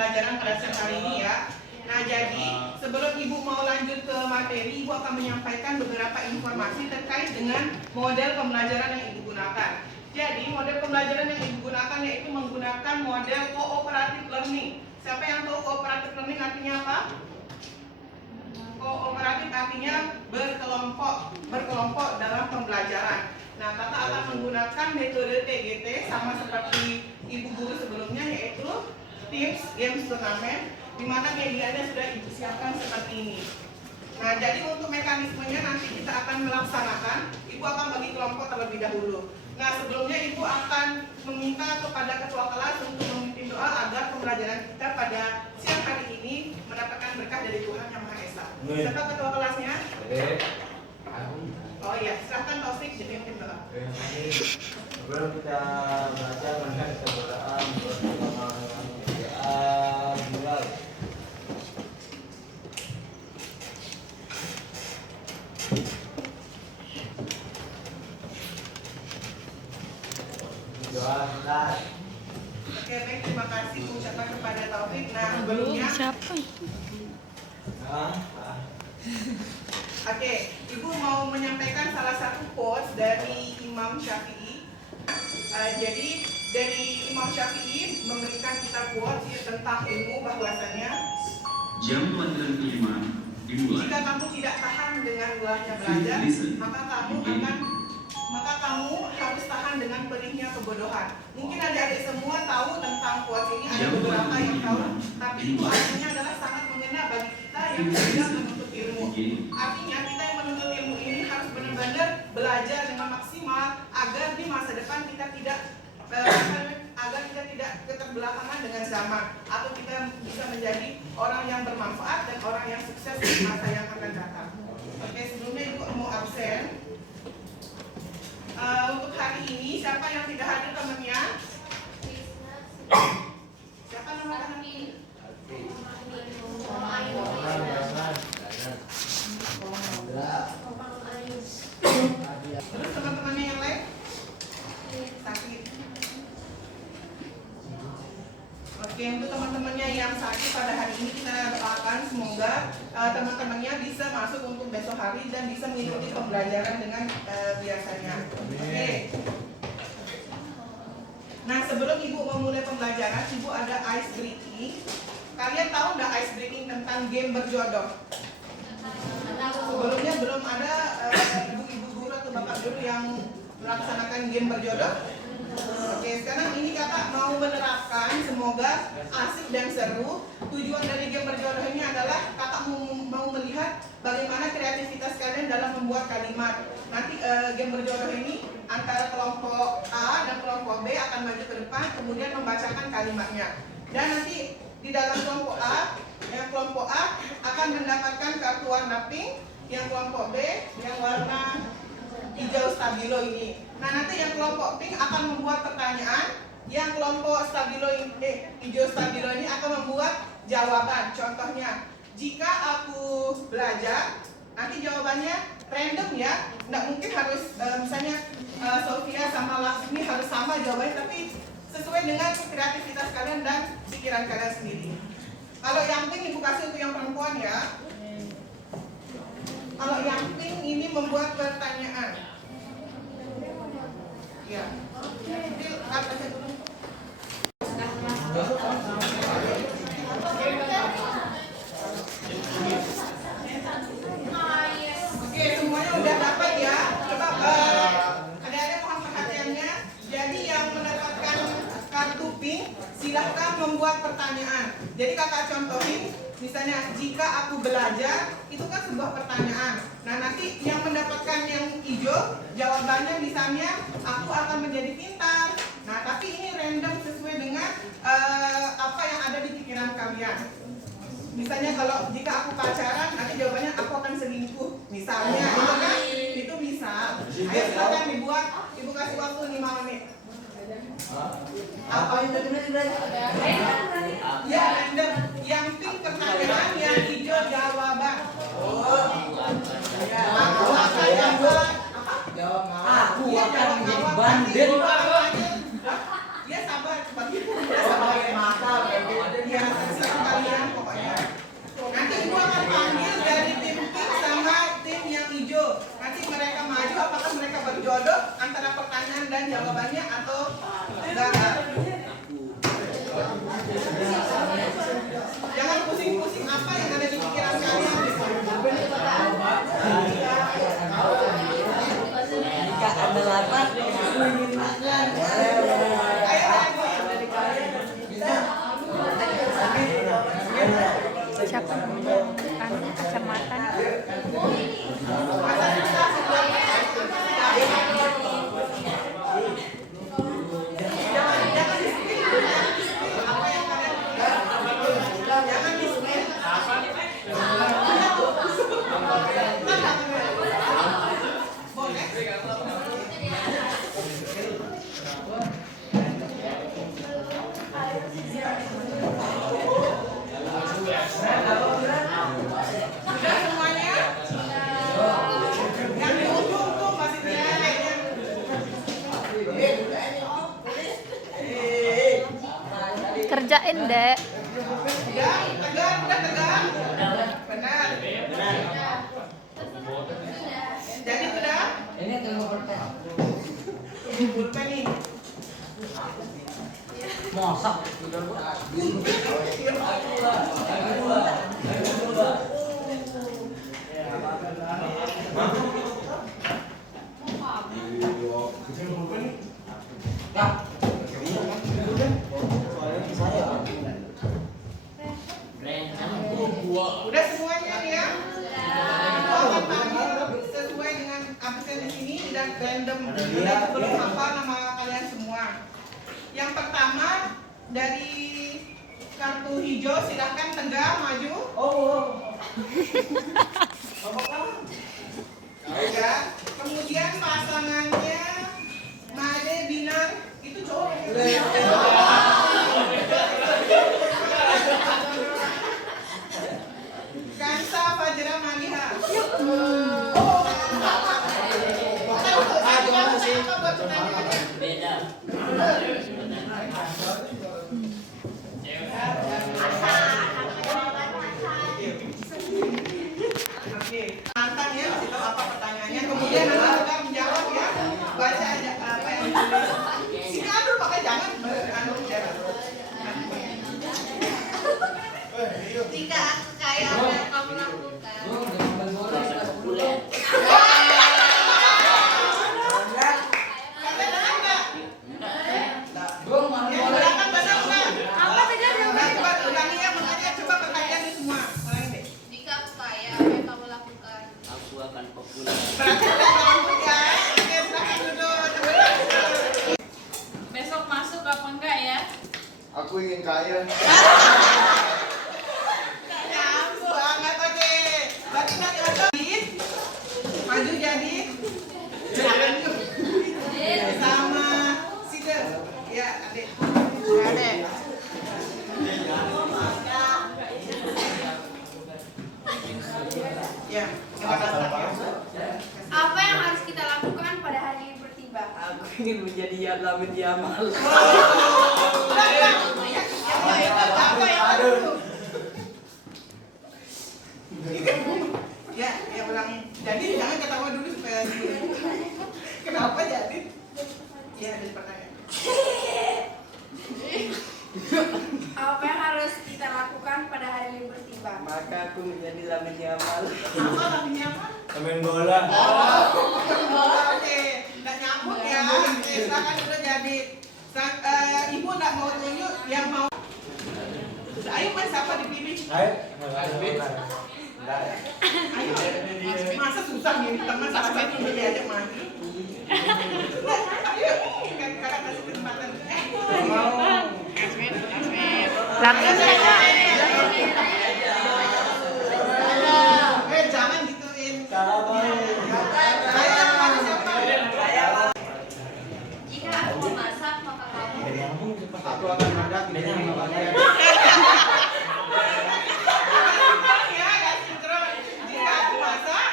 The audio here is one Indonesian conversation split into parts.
pembelajaran pada siang hari ini ya. Nah, jadi sebelum Ibu mau lanjut ke materi, Ibu akan menyampaikan beberapa informasi terkait dengan model pembelajaran yang Ibu gunakan. Jadi, model pembelajaran yang Ibu gunakan yaitu menggunakan model cooperative learning. Siapa yang tahu cooperative learning artinya apa? Kooperatif artinya berkelompok dalam pembelajaran. Nah, kakak akan menggunakan metode TGT sama seperti ibu guru sebelumnya, yaitu Tips Games Turnamen, di mana medianya sudah ibu siapkan seperti ini. Nah, jadi untuk mekanismenya nanti kita akan melaksanakan, ibu akan bagi kelompok terlebih dahulu. Nah, sebelumnya ibu akan meminta kepada ketua kelas untuk memimpin doa agar pembelajaran kita pada siang hari ini mendapatkan berkah dari Tuhan Yang Maha Esa. Siapa ketua kelasnya? Oh iya, silahkan Taufik jadi memimpin doa. Sebelum kita baca, maka kita berdoa bersama mulai. Oke, baik, terima kasih ucapkan kepada Taufik. Nah, sebelumnya Siapa itu? Oke, Ibu mau menyampaikan salah satu quotes dari Imam Syafi'i. Jadi dari Imam Syafi'i memberikan kita quotes tentang ilmu, bahwasanya jam pelajaran kelima dimulai. jika kamu tidak tahan dengan ulahnya belajar, maka kamu harus tahan dengan perihnya kebodohan. Mungkin adik-adik semua tahu tentang quotes ini, ada beberapa yang tahu, tapi itu artinya adalah sangat mengena bagi kita yang sedang menuntut ilmu. Artinya kita yang menuntut ilmu ini harus benar-benar belajar dengan maksimal agar di masa depan kita tidak keterbelakangan dengan zaman, atau kita bisa menjadi orang yang bermanfaat dan orang yang sukses di masa yang akan datang. Oke, sebelumnya Ibu mau absen. Untuk hari ini siapa yang tidak hadir temannya? Siapa nama temannya? Terus teman-temannya yang lain? Sakit. Oke, untuk teman-temannya yang sakit pada hari ini kita doakan semoga teman-temannya bisa masuk untuk besok hari dan bisa mengikuti pembelajaran dengan biasanya. Oke. Nah, sebelum Ibu memulai pembelajaran, Ibu ada ice breaking. Kalian tahu nggak ice breaking tentang game berjodoh? Sebelumnya belum ada ibu-ibu guru atau bapak guru yang melaksanakan game berjodoh. Oke, sekarang ini kakak mau menerapkan, semoga asik dan seru. Tujuan dari game berjodoh ini adalah kakak mau melihat bagaimana kreativitas kalian dalam membuat kalimat. Nanti game berjodoh ini antara kelompok A dan kelompok B akan maju ke depan, kemudian membacakan kalimatnya. Dan nanti di dalam kelompok A, yang kelompok A akan mendapatkan kartu warna pink, yang kelompok B yang warna hijau stabilo ini. Nah, nanti yang kelompok pink akan membuat pertanyaan, yang kelompok hijau stabilo ini akan membuat jawaban. Contohnya, jika aku belajar, nanti jawabannya random ya, nggak mungkin harus misalnya Sofia sama Laksmi harus sama jawabannya, tapi sesuai dengan kreativitas kalian dan pikiran kalian sendiri. Kalau yang pink Ibu kasih untuk yang perempuan ya. Kalau yang pink ini membuat pertanyaan. Ya. Oke, semuanya udah dapat ya. Coba ada mohon perhatiannya. Jadi yang mendapatkan kartu pink silahkan membuat pertanyaan. Jadi kakak contohin, misalnya jika aku belajar, itu kan sebuah pertanyaan. Nah, nanti yang mendapatkan yang hijau, jawabannya misalnya aku akan menjadi pintar. Nah, tapi ini random sesuai dengan apa yang ada di pikiran kalian. Misalnya kalau jika aku pacaran, nanti jawabannya aku akan selingkuh. Misalnya, itu kan itu bisa. Ayo silakan dibuat. Ibu kasih waktu 5 menit. Apa itu ya, random. Yang pink pertanyaan, yang hijau jawaban. Aku akan menjadi bandit. Dia sabar, dia sabar. Jangan pusing-pusing apa yang ada di pikiran kalian. Jika ada lapar, ingin makan. Siapa? Anu kecamatan. Sudah semuanya? Yang di ujung tuh masih dialeknya. Kerjain, Dek. Ya, tegar, udah tegar. Benar. Jadi udah? Ini tunggu pulpen. Pulpen nih. Masak. Udah semuanya nih ya? Itu akan panggil sesuai dengan absen di sini dan random. Jadi itu belum hafal nama kalian semua. Yang pertama dari kartu hijau silahkan tegak maju. Ya. Kemudian pasangannya Made Binar itu cowok. Kansa Fajra Maliha. Beda. Oke, nantang ya, kasih tahu apa pertanyaannya. Kemudian nanti kita menjawab ya. Baca aja apa yang ditulis. Sini aduh pakai jangan anu jangan. Jika aku kaya apa yang kamu lakukan? Yang belakang benar enggak? Apa tegar yang Coba ulangi ya, makanya coba pertanyaan ini semua. Ulangi deh. Jika aku kaya apa yang kamu lakukan? Aku akan populer. Berarti udah rambut ya. Oke, silakan duduk. Besok masuk apa enggak ya? Aku ingin kaya. Nyambung banget, oke. Berarti nanti ada maju jadi sama Sider. Ya, adik. Adik. Ya, terima kasih. Apa yang harus kita lakukan pada hari ini bertiba? Aku ingin menjadi Yamin Yamal. Apa yang baru? Ya, ya ulangi. Jadi jangan ketawa dulu supaya kenapa jadi? Ya, ada pertanyaan. Apa yang harus kita lakukan pada hari ini bertiba? Maka aku menjadi Yamin Yamal. Apa lagunya apa? Main bola. Oke, nggak nyambung ya. Oke, silakan udah jadi. Ibu nggak mau tunjuk yang mau. Ayo mas, siapa dipilih? Ayo. Ayo, masa susah nih teman salah satu pilih aja maju. Ayo, kakak kasih kesempatan. langsung saja? Jangan gituin. Ayo, maju siapa? Jika aku memasak, maka kamu Aku akan madak dengan bagian. Ya, kasih terus. Jika aku masak,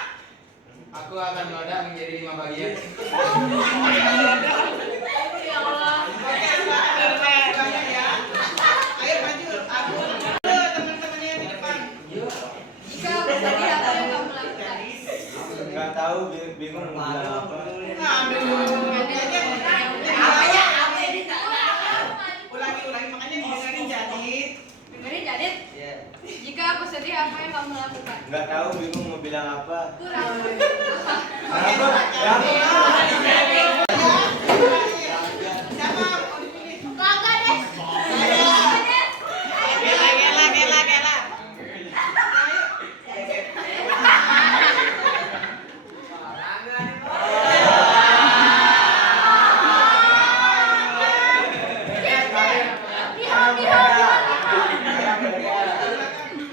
Aku akan madak menjadi 5 bagian. ya Allah. oke, silakan banyak ya. Ayo maju, aku. Teman-temannya yang di depan. Jika aku sedih, apa yang kamu lakukan? Enggak tahu, bingung mau bilang apa. Aduh, kayaknya Apa ya? Apa yang ditahan? nggak tahu, bingung mau bilang apa. Siapa mau dipilih? Rangga deh.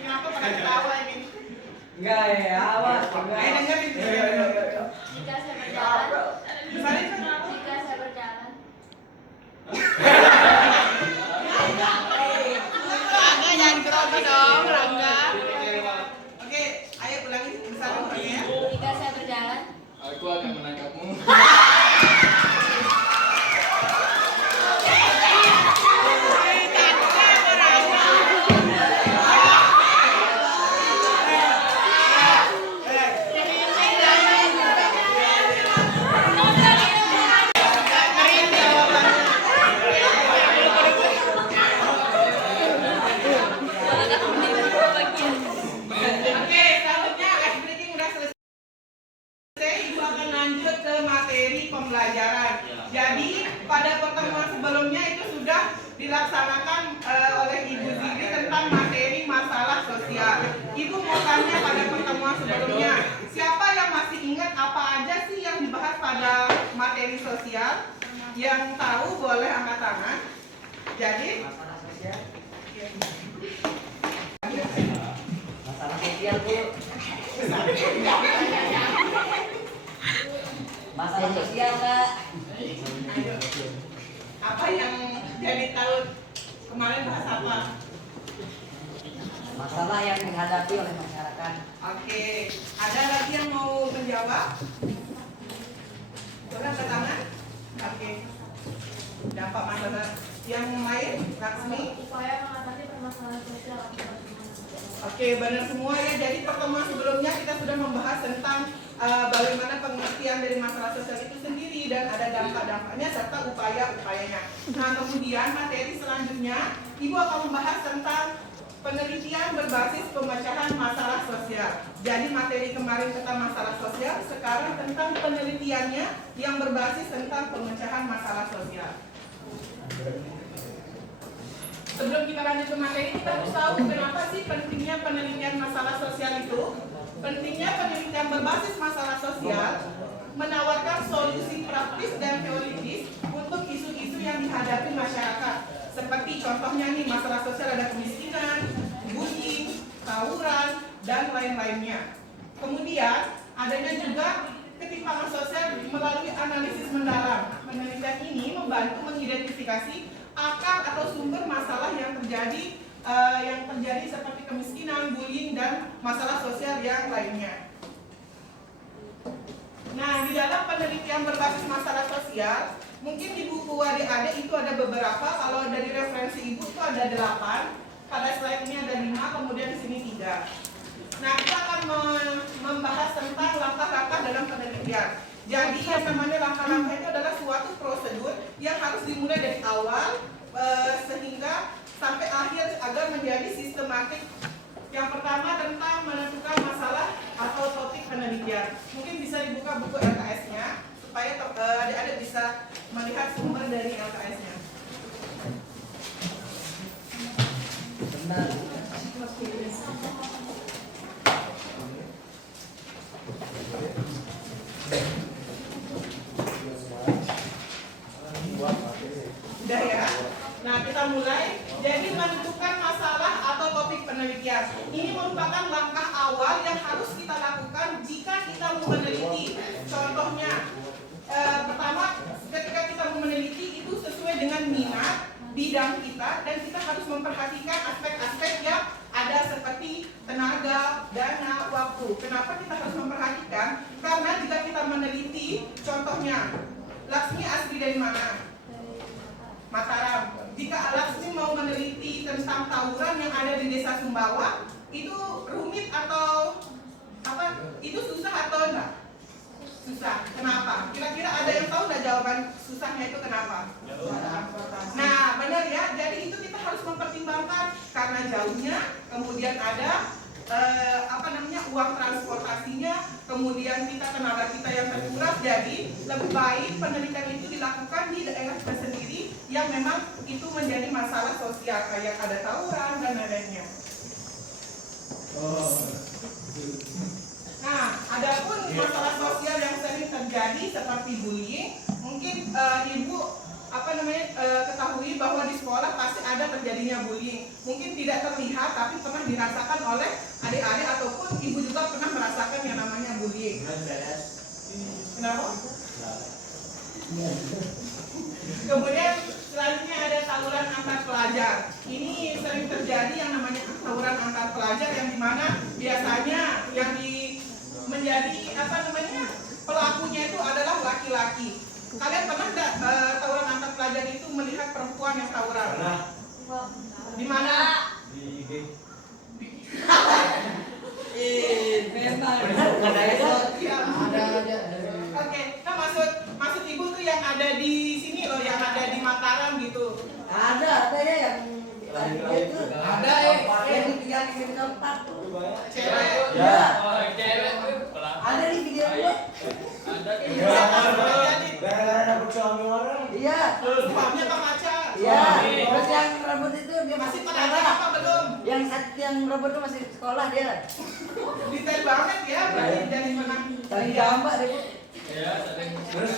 Kenapa pada ketawa ini? Enggak ya, awas. Ayo dengerin. Jika saya berjalan, Misalnya kan? jika saya berjalan, Rangga jangan grogi dong, Rangga. Oke, ayo ulangi misalnya ya. jika saya berjalan, Aku akan menangkapmu. Oke, selanjutnya ice breaking udah selesai. Ibu akan lanjut ke materi pembelajaran. Jadi pada pertemuan sebelumnya itu sudah dilaksanakan oleh Ibu Ziri tentang materi masalah sosial. Ibu mau tanya pada pertemuan sebelumnya, siapa yang masih ingat apa aja sih yang dibahas pada materi sosial? Yang tahu boleh angkat tangan. Jadi Masalah sosial. ya. Masalah sosial, Bu. Masalah sosial, Kak. Apa yang jadi tahu kemarin bahas apa? Masalah yang dihadapi oleh masyarakat. Oke, ada lagi yang mau menjawab? Boleh angkat tangan? Oke. Dampak masalah yang lain, Laksmi? upaya mengatasi permasalahan sosial akibat Oke, benar semua ya. Jadi pertemuan sebelumnya kita sudah membahas tentang bagaimana pengertian dari masalah sosial itu sendiri dan ada dampak-dampaknya serta upaya-upayanya. Nah, kemudian materi selanjutnya Ibu akan membahas tentang penelitian berbasis pemecahan masalah sosial. Jadi materi kemarin tentang masalah sosial, sekarang tentang penelitiannya yang berbasis tentang pemecahan masalah sosial. Sebelum kita lanjut ke materi, kita harus tahu kenapa sih pentingnya penelitian masalah sosial itu. Pentingnya penelitian berbasis masalah sosial menawarkan solusi praktis dan teoritis untuk isu-isu yang dihadapi masyarakat. Seperti contohnya nih, masalah sosial ada kemiskinan, bullying, tawuran, dan lain-lainnya. Kemudian, adanya juga ketimpangan sosial melalui analisis mendalam. Penelitian ini membantu mengidentifikasi akar atau sumber masalah yang terjadi seperti kemiskinan, bullying, dan masalah sosial yang lainnya. Nah, di dalam penelitian berbasis masalah sosial, mungkin di buku adik-adik itu ada beberapa. Kalau dari referensi ibu itu ada 8. Pada slide ini ada 5, kemudian di sini 3. Nah, kita akan membahas tentang langkah-langkah dalam penelitian. Jadi yang namanya langkah-langkah itu adalah suatu prosedur yang harus dimulai dari awal sehingga sampai akhir agar menjadi sistematik. Yang pertama tentang menentukan masalah atau topik penelitian. Mungkin bisa dibuka buku LKS-nya supaya adik-adik bisa melihat sumber dari LKS-nya. Benar. Udah ya. Nah, kita mulai. Jadi menentukan masalah atau topik penelitian. Ini merupakan langkah awal yang harus kita lakukan jika kita mau meneliti. Contohnya, pertama, ketika kita mau meneliti itu sesuai dengan minat bidang kita dan kita harus memperhatikan aspek-aspek yang ada seperti tenaga, dana, waktu. Kenapa kita harus memperhatikan? Karena jika kita meneliti, contohnya, Laksmi asli dari mana? Mataram. Jika Laksmi mau meneliti tentang tawuran yang ada di Desa Sumbawa, itu rumit atau apa? Itu susah atau enggak? Susah. Kenapa? Kira-kira ada yang tahu nggak jawaban susahnya itu kenapa? Nah, benar ya. Jadi itu kita harus mempertimbangkan karena jauhnya, kemudian ada uang transportasinya, kemudian tenaga kita yang terkuras. Jadi lebih baik penelitian itu dilakukan di daerah kita sendiri yang memang itu menjadi masalah sosial kayak ada tawuran dan lain-lainnya. Nah, adapun masalah sosial yang sering terjadi seperti bullying, mungkin ibu ketahui bahwa di sekolah pasti ada terjadinya bullying. Mungkin tidak terlihat tapi pernah dirasakan oleh adik-adik ataupun ibu juga pernah merasakan yang namanya bullying. Kenapa? Kemudian selanjutnya ada tawuran antar pelajar. Ini sering terjadi yang namanya tawuran antar pelajar yang dimana biasanya yang menjadi pelakunya itu adalah laki-laki. Kalian pernah nggak tawuran antar pelajar itu melihat perempuan yang tawuran? Pernah. Di mana? Di IG. Memang ada. Oke, nah maksud ibu tuh yang ada di sini loh, yang ada di Mataram gitu. Ada ya yang itu. Ada yang ditinggal di tempat tuh. Cewek. Ya. Cewek. Ada di video gua. Iya. Suaminya Pak Maca. Iya. Terus yang rambut itu dia Masih masih pada sekolah. apa belum? Yang rambut itu masih sekolah dia. Detail banget ya, berarti dari mana? Dari gambar deh. Ya, terus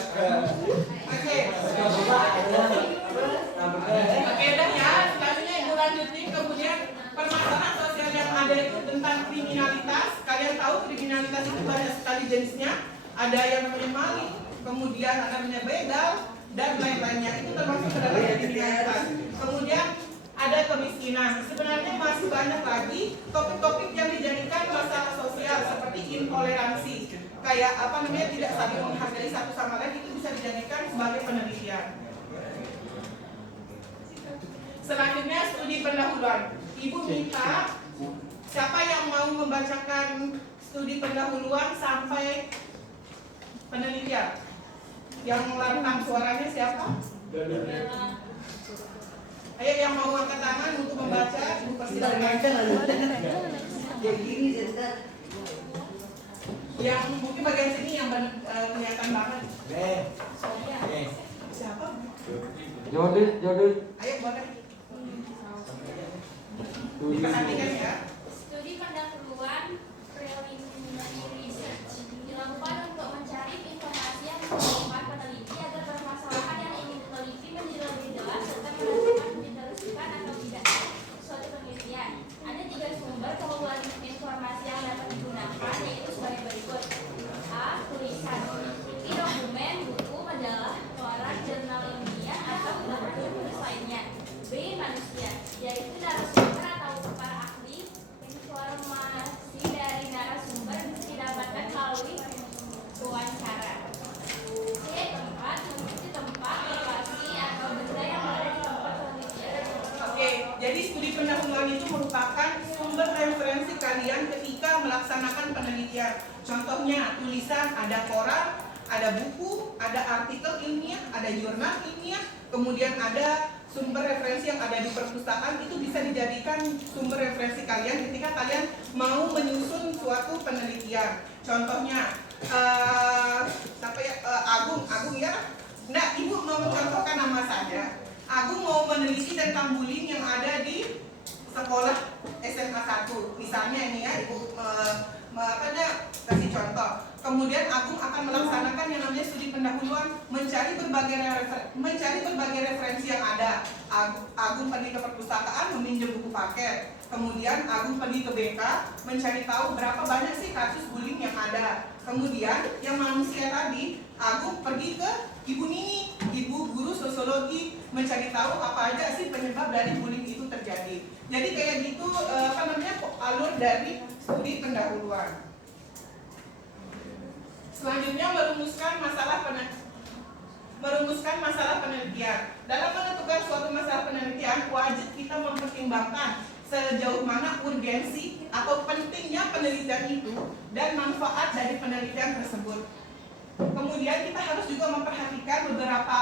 Oke. Oke dah ya, selanjutnya ibu lanjutin. Kemudian permasalahan sosial yang ada itu tentang kriminalitas. Kalian tahu kriminalitas itu banyak sekali jenisnya. Ada yang namanya maling, kemudian ada namanya begal dan lain-lainnya. Itu termasuk ke dalam kriminalitas. Kemudian ada kemiskinan. Sebenarnya masih banyak lagi topik-topik yang dijadikan masalah sosial seperti intoleransi. Kayak tidak saling menghargai satu sama lain, itu bisa dijadikan sebagai penelitian. Selanjutnya studi pendahuluan. Ibu minta siapa yang mau membacakan studi pendahuluan sampai penelitian. Yang lantang suaranya siapa? Ayo yang mau angkat tangan untuk membaca, ibu persilakan. Kayak gini cerita. Yang mungkin bagian sini yang kelihatan banget. Siapa? Jodit. Ayo boleh. Diperhatikan ya. Studi pendahuluan preliminary research dilakukan untuk mencari informasi yang diperlukan peneliti agar permasalahan yang ingin diteliti menjadi lebih jelas serta menentukan diteruskan atau tidaknya suatu penelitian. Ada 3 sumber pengumpulan informasi yang dapat digunakan, yaitu sebagai berikut: A. Tulisan. B. Dokumen, buku, majalah, koran, jurnal ilmiah atau tulis lainnya. B. Manusia, yaitu narasumber atau para ahli. Informasi dari narasumber didapatkan melalui wawancara. C. Tempat, mengikuti tempat, lokasi atau benda yang berada di tempat penelitian. Oke, jadi studi pendahuluan itu merupakan sumber referensi kalian ketika melaksanakan penelitian. Contohnya tulisan, ada koran, ada buku, ada artikel ilmiah, ada jurnal ilmiah, kemudian ada sumber referensi yang ada di perpustakaan. Itu bisa dijadikan sumber referensi kalian ketika kalian mau menyusun suatu penelitian. Contohnya Agung ya. Nah, ibu mau mencontohkan nama saja. Agung mau meneliti tentang bullying yang ada di sekolah SMA 1. Misalnya ini ya, ibu kasih contoh. Kemudian Agung akan melaksanakan yang namanya studi pendahuluan, mencari berbagai referensi yang ada. Agung pergi ke perpustakaan meminjam buku paket. Kemudian Agung pergi ke BK mencari tahu berapa banyak sih kasus bullying yang ada. Kemudian yang manusia tadi, Agung pergi ke Ibu Nini, ibu guru sosiologi, mencari tahu apa aja sih penyebab dari bullying itu terjadi. Jadi kayak gitu alur dari studi pendahuluan. Selanjutnya merumuskan masalah penelitian. Dalam menentukan suatu masalah penelitian, wajib kita mempertimbangkan sejauh mana urgensi atau pentingnya penelitian itu dan manfaat dari penelitian tersebut. Kemudian kita harus juga memperhatikan beberapa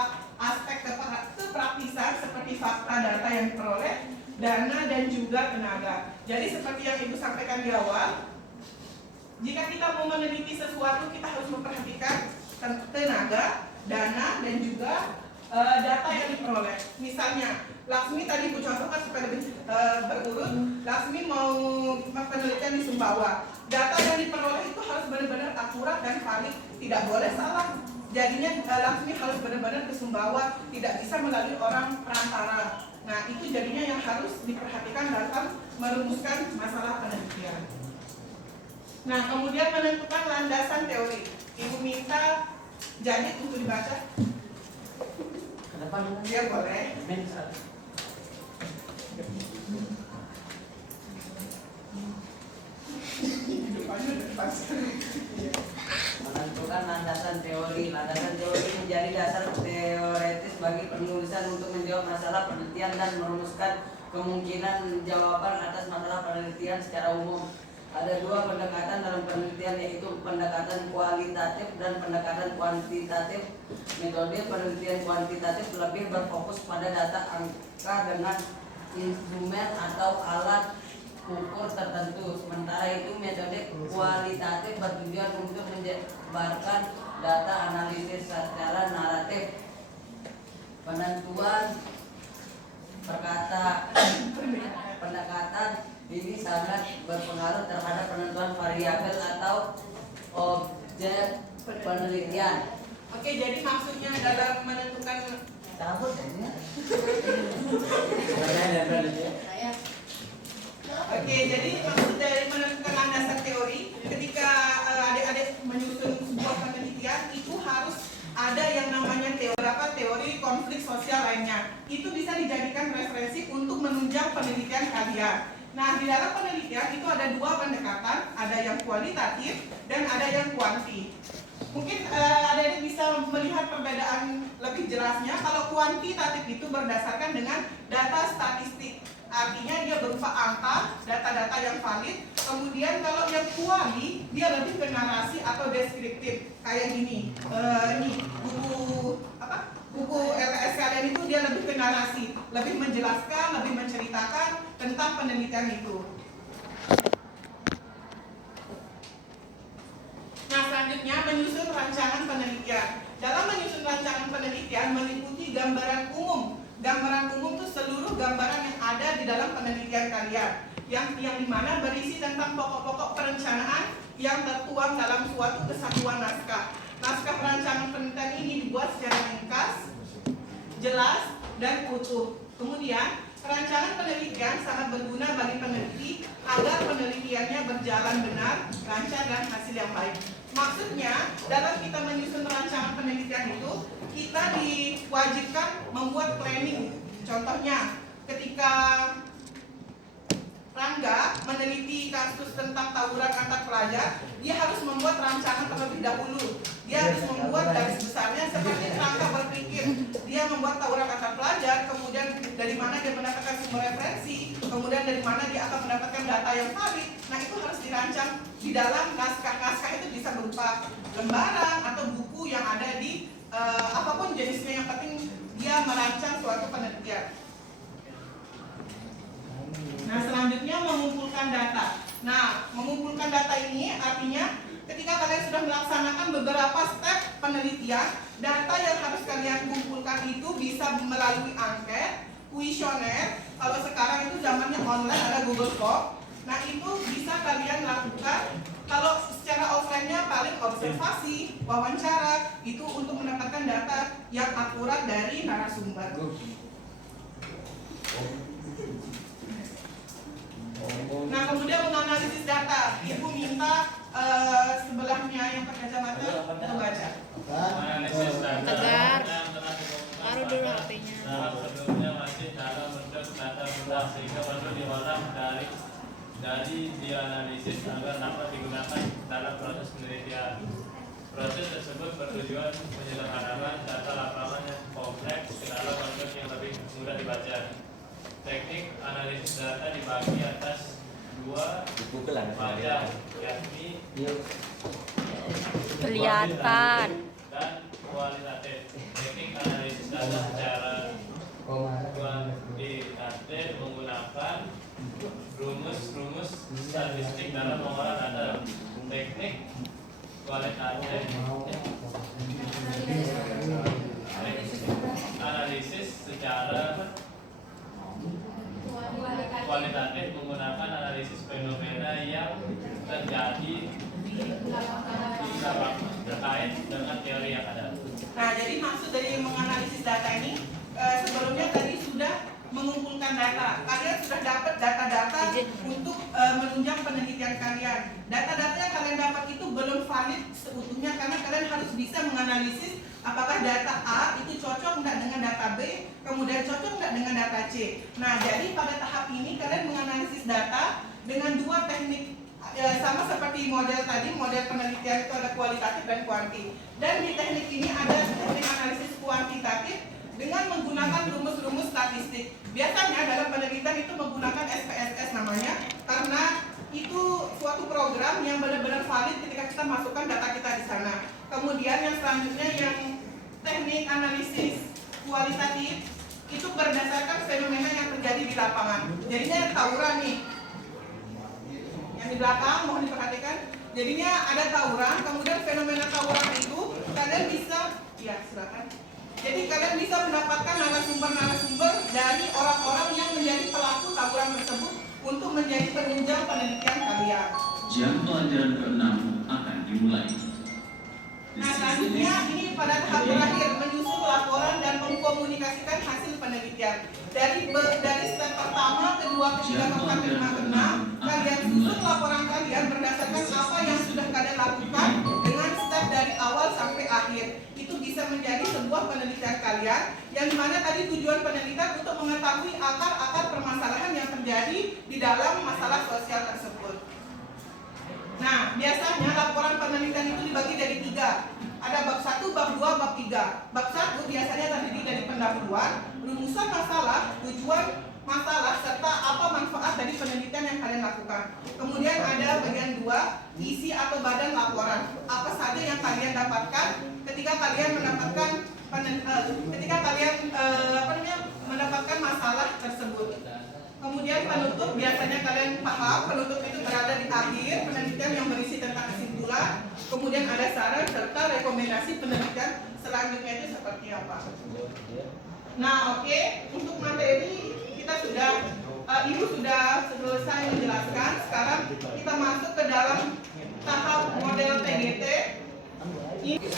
aspek kepraktisan seperti fakta data yang diperoleh, dana dan juga tenaga. Jadi seperti yang Ibu sampaikan di awal, jika kita mau meneliti sesuatu kita harus memperhatikan tenaga, dana dan juga data yang diperoleh. Misalnya, Laksmi tadi Bu contohkan supaya lebih berurut. Laksmi mau penelitian di Sumbawa. Data yang diperoleh itu harus benar-benar akurat dan valid, tidak boleh salah. Jadinya Laksmi harus benar-benar ke Sumbawa, tidak bisa melalui orang perantara. Nah, itu jadinya yang harus diperhatikan dalam merumuskan masalah penelitian. Nah, kemudian menentukan landasan teori. Ibu minta jadi untuk dibaca. Ya boleh. Menentukan landasan teori. Landasan teori menjadi dasar teoretis bagi penulisan untuk menjawab masalah penelitian dan merumuskan kemungkinan jawaban atas masalah penelitian secara umum. Ada dua pendekatan dalam penelitian, yaitu pendekatan kualitatif dan pendekatan kuantitatif. Metode penelitian kuantitatif lebih berfokus pada data angka dengan instrumen atau alat ukur tertentu. Sementara itu metode kualitatif bertujuan untuk menyebarkan data analisis secara naratif. Penentuan pendekatan ini sangat berpengaruh terhadap penentuan variabel atau objek penelitian. Oke, jadi maksudnya dalam menentukan Cabut ya. Oke, jadi maksud dari menentukan landasan teori, ketika adik-adik menyusun sebuah penelitian itu harus ada yang namanya teori konflik sosial lainnya. Itu bisa dijadikan referensi untuk menunjang penelitian kalian. Nah, di dalam penelitian itu ada dua pendekatan, ada yang kualitatif dan ada yang kuanti. Mungkin adik-adik bisa melihat perbedaan lebih jelasnya. Kalau kuantitatif itu berdasarkan dengan data statistik. Artinya dia berupa angka, data-data yang valid. Kemudian kalau yang kuali, dia lebih ke narasi atau deskriptif. Kayak gini, ini buku LTS kalian itu dia lebih ke narasi, lebih menjelaskan, lebih menceritakan tentang penelitian itu. Nah, selanjutnya menyusun rancangan penelitian. Dalam menyusun rancangan penelitian meliputi gambaran umum. Gambaran umum itu seluruh gambaran yang ada di dalam penelitian kalian, yang dimana berisi tentang pokok-pokok perencanaan yang tertuang dalam suatu kesatuan naskah. Naskah perancangan penelitian ini dibuat secara ringkas, jelas, dan utuh. Kemudian, perancangan penelitian sangat berguna bagi peneliti agar penelitiannya berjalan benar, lancar, dan hasil yang baik. Maksudnya, dalam kita menyusun rancangan penelitian itu, kita diwajibkan membuat planning. Contohnya, ketika Rangga meneliti kasus tentang tawuran antar pelajar, dia harus membuat rancangan terlebih dahulu. Dia harus membuat garis besarnya seperti Rangga berpikir. Dia membuat tawuran antar pelajar, kemudian dari mana dia mendapatkan sumber referensi, kemudian dari mana dia akan mendapatkan data yang valid. Nah, itu harus dirancang di dalam naskah-naskah. Itu bisa berupa lembaran atau buku yang ada di apapun jenisnya, yang penting dia merancang suatu penelitian. Nah, selanjutnya mengumpulkan data. Nah, mengumpulkan data ini artinya ketika kalian sudah melaksanakan beberapa step penelitian, data yang harus kalian kumpulkan itu bisa melalui angket, kuesioner. Kalau sekarang itu zamannya online, ada Google Form. Nah, itu bisa kalian lakukan. Kalau secara offline-nya paling observasi, wawancara, itu untuk mendapatkan data yang akurat dari narasumber. Nah, kemudian menganalisis data. Ibu minta sebelahnya yang pakai kacamata untuk baca. Analisis data Tegar. yang telah dikumpulkan Taruh dulu HP-nya. tahap sebelumnya masih dalam bentuk data bulat, sehingga perlu diolah dari dianalisis agar dapat digunakan dalam proses penelitian. Proses tersebut bertujuan menyederhanakan data lapangan yang kompleks ke dalam bentuk yang lebih mudah dibaca. Teknik analisis data dibagi atas dua macam, yakni Kelihatan. dan kualitatif. Teknik analisis data secara kuantitatif menggunakan rumus-rumus statistik dalam mengolah data. Teknik kualitatif analisis secara kualitatif menggunakan analisis fenomena yang terjadi di lapangan terkait dengan teori yang ada. Nah, jadi maksud dari menganalisis data ini, sebelumnya tadi sudah mengumpulkan data. Kalian sudah dapat data-data untuk menunjang penelitian kalian. Data-data yang kalian dapat itu belum valid seutuhnya karena kalian harus bisa menganalisis apakah data A itu cocok enggak dengan data B, kemudian cocok enggak dengan data C. Nah, jadi pada tahap ini kalian menganalisis data dengan dua teknik, sama seperti model tadi. Model penelitian itu ada kualitatif dan kuanti. Dan di teknik ini ada teknik analisis kuantitatif dengan menggunakan rumus-rumus statistik. Biasanya dalam penelitian itu menggunakan SPSS namanya, karena itu suatu program yang benar-benar valid ketika kita masukkan data kita di sana. Kemudian yang selanjutnya yang teknik analisis kualitatif itu berdasarkan fenomena yang terjadi di lapangan. Jadinya tawuran nih. Yang di belakang mohon diperhatikan. Jadinya ada tawuran, kemudian fenomena tawuran itu kalian bisa, ya silakan. Jadi kalian bisa mendapatkan narasumber-narasumber dari orang-orang yang menjadi pelaku tawuran tersebut untuk menjadi penunjang penelitian kalian. Jam pelajaran ke-6 akan dimulai. Nah, selanjutnya ini pada tahap terakhir menyusun laporan dan mengkomunikasikan hasil penelitian. Dari step pertama, kedua, ketiga, keempat, kelima, keenam, kalian susun laporan kalian berdasarkan apa yang sudah kalian lakukan dengan step dari awal sampai akhir. Itu bisa menjadi sebuah penelitian kalian yang dimana tadi tujuan penelitian untuk mengetahui akar-akar permasalahan yang terjadi di dalam masalah sosial tersebut. Nah, biasanya laporan penelitian itu dibagi dari 3. Ada bab 1, bab 2, bab 3. Bab 1 biasanya terdiri dari pendahuluan, rumusan masalah, tujuan masalah, serta apa manfaat dari penelitian yang kalian lakukan. Kemudian ada bagian 2, isi atau badan laporan. Apa saja yang kalian dapatkan ketika kalian mendapatkan mendapatkan masalah tersebut. Kemudian penutup, biasanya kalian paham penutup itu berada di akhir penelitian yang berisi tentang kesimpulan. Kemudian ada saran serta rekomendasi penelitian selanjutnya itu seperti apa. Nah, oke, untuk materi kita sudah Ibu sudah selesai menjelaskan. Sekarang kita masuk ke dalam tahap model TGT.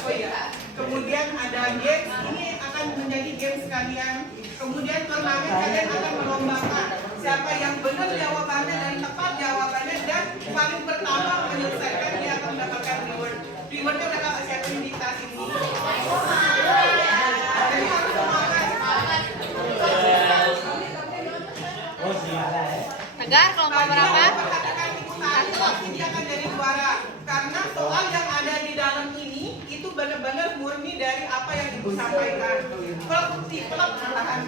Oh iya, kemudian ada games, ini akan menjadi games kalian. Kemudian turnamen kalian akan melombakan siapa yang benar jawabannya dan tepat jawabannya, dan paling pertama menyelesaikan dia akan mendapatkan reward. Rewardnya udah kakak siapin di tas ini. Jadi harus semangat. Tegar kelompok berapa? Perhatikan ibu tadi, pasti dia akan jadi juara. Karena soal yang ada di dalam ini itu benar-benar murni dari apa yang ibu sampaikan. Pelak perlahan.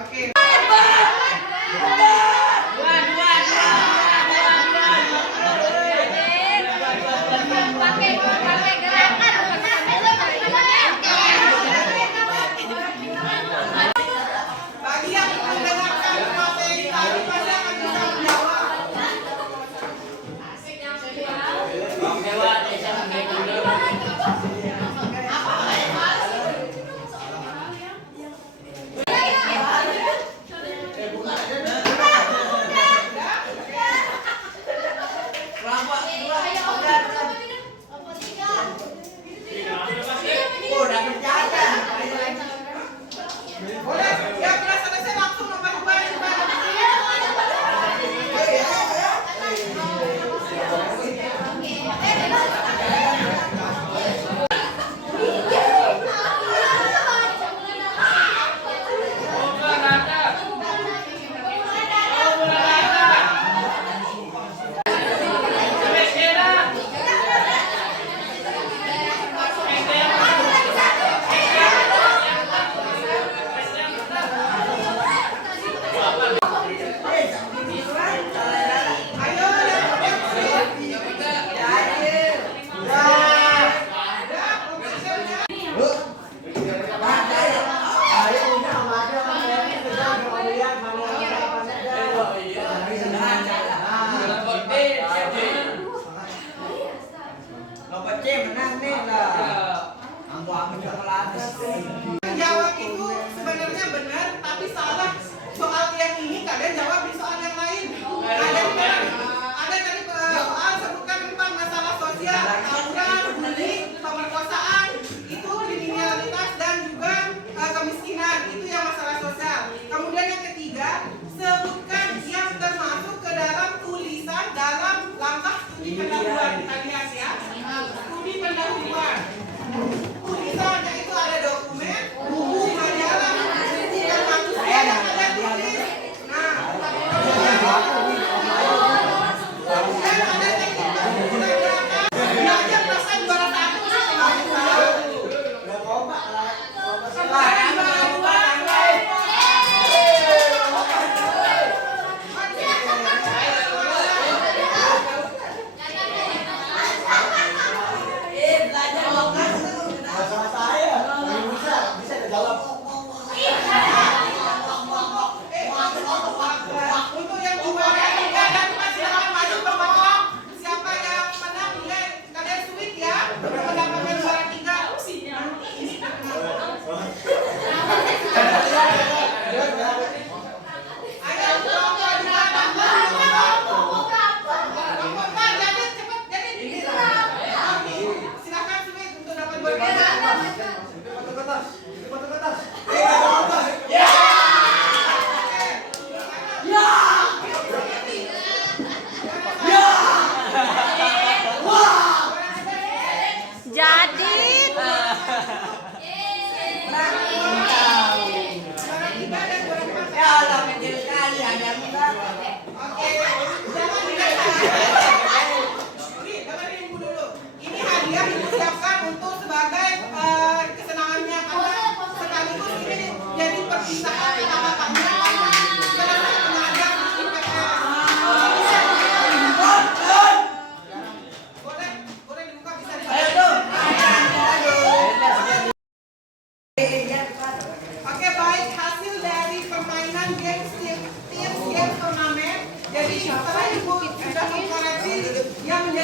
Oke.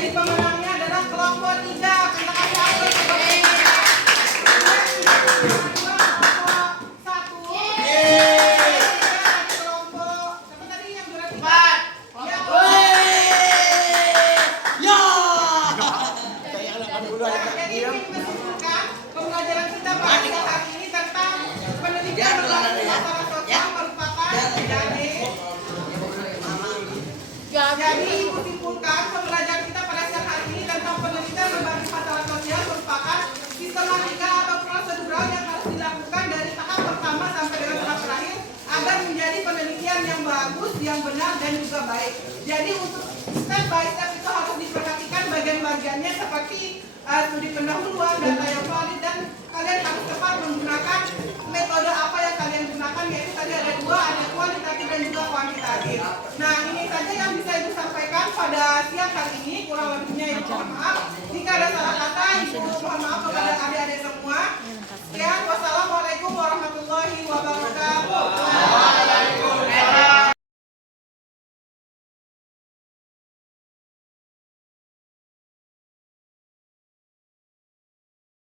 Jadi pemenangnya adalah kelompok 3. Kita kasih aplaus kepada pembelajaran kita pada siang hari ini tentang penelitian berbasis masalah sosial merupakan jadi ibu simpulkan pembelajaran kita pada siang hari ini tentang penelitian berbasis masalah sosial merupakan sistematika atau prosedural yang harus dilakukan dari tahap pertama sampai dengan tahap terakhir agar menjadi penelitian yang bagus, yang benar dan juga baik. Jadi untuk step by step itu harus diperhatikan bagian-bagiannya seperti studi pendahuluan, data yang valid, dan kalian harus tepat menggunakan metode apa yang kalian gunakan, yaitu tadi ada 2, ada kualitatif dan juga kuantitatif. Nah ini saja yang bisa Ibu sampaikan pada siang hari ini, kurang lebihnya Ibu mohon maaf. Jika ada salah kata, Ibu mohon maaf kepada adik-adik semua. Sekian, wassalamualaikum.